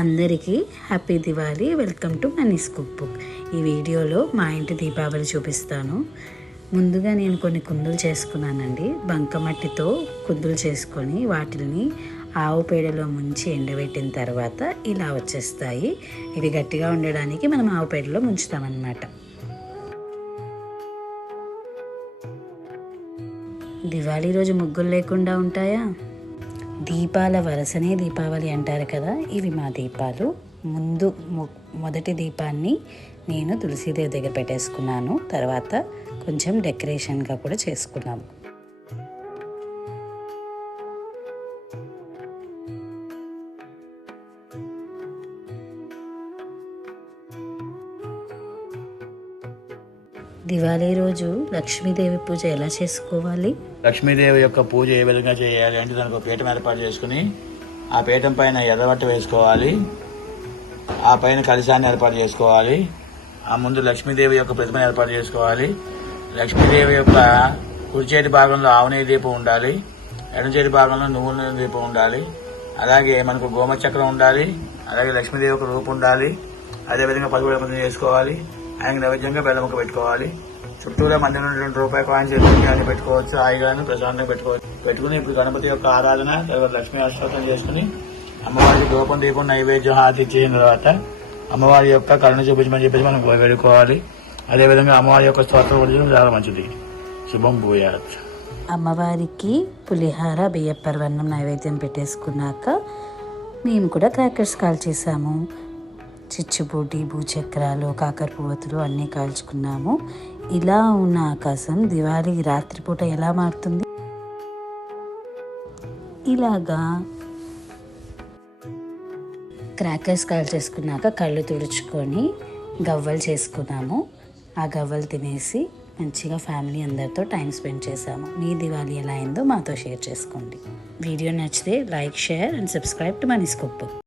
అందరికీ happy Diwali. Welcome to Mani's cook book. ఈ వీడియోలో మా ఇంటి దీపావళి చూపిస్తాను. ముందుగా నేను కొన్ని కుందులు చేసుకున్నానండి. బంకమట్టితో కుందులు చేసుకొని వాటిని ఆవు పేడలో ముంచి ఎండబెట్టిన తర్వాత ఇలా వచ్చేస్తాయి. ఇవి గట్టిగా ఉండడానికి మనం ఆవు పేడలో ముంచుతామన్నమాట. దివాళీ రోజు ముగ్గులు లేకుండా ఉంటాయా? దీపాల వరసనే దీపావళి అంటారు కదా. ఇవి మా దీపాలు. మొదటి దీపాన్ని నేను తులసీదేవి దగ్గర పెట్టేసుకున్నాను. తర్వాత కొంచెం డెకరేషన్గా కూడా చేసుకున్నాము. దివాళీ రోజు లక్ష్మీదేవి పూజ ఎలా చేసుకోవాలి? లక్ష్మీదేవి యొక్క పూజ ఏ విధంగా చేయాలి అంటే దానికి ఒక పీఠం ఏర్పాటు చేసుకుని ఆ పీఠం పైన ఎర్రబట్ట వేసుకోవాలి. ఆ పైన కలశాన్ని ఏర్పాటు చేసుకోవాలి. ఆ ముందు లక్ష్మీదేవి యొక్క ప్రతిమను ఏర్పాటు చేసుకోవాలి. లక్ష్మీదేవి యొక్క కుడి చేతి భాగంలో ఆవునేయి దీపం ఉండాలి. ఎడమ చేతి భాగంలో నువ్వుల దీపం ఉండాలి. అలాగే మనకు గోమ చక్రం ఉండాలి. అలాగే లక్ష్మీదేవి యొక్క రూపం ఉండాలి. అదేవిధంగా పసుపు చేసుకోవాలి. ఆయనకి నైవేద్యంగా బెల్లముక్క పెట్టుకోవాలి. చుట్టూరా మంది ఉన్నటువంటి రూపాయి కాయిన్స్ అని పెట్టుకోవచ్చు. హాయిగాను ప్రశాంతంగా పెట్టుకోవచ్చు. పెట్టుకుని ఇప్పుడు గణపతి యొక్క ఆరాధన, తర్వాత లక్ష్మీ అష్టోత్తరం చేసుకుని అమ్మవారికి ధూపం దీపం నైవేద్యం హారతి ఇచ్చిన తర్వాత అమ్మవారి యొక్క కరుణ చూపించమని చెప్పేసి మనం వేడుకోవాలి. అదేవిధంగా అమ్మవారి యొక్క స్తోత్రం కూడా చాలా మంచిది. శుభం భూయాత్. అమ్మవారికి పులిహార బియ్యపర్వన్నం నైవేద్యం పెట్టేసుకున్నాక మేము కూడా క్రాకర్స్ కాల్చేసాము. చిచ్చుబూటి, భూచక్రాలు, కాకర పువ్వతులు అన్నీ కాల్చుకున్నాము. ఇలా ఉన్న ఆకాశం దివాళీ రాత్రిపూట ఎలా మారుతుంది? ఇలాగా క్రాకర్స్ కాల్చేసుకున్నాక కళ్ళు తుడుచుకొని గవ్వలు చేసుకున్నాము. ఆ గవ్వలు తినేసి మంచిగా ఫ్యామిలీ అందరితో టైం స్పెండ్ చేశాము. మీ దివాళీ ఎలా అయిందో మాతో షేర్ చేసుకోండి. వీడియో నచ్చితే like, share and subscribe to Mani's cook book.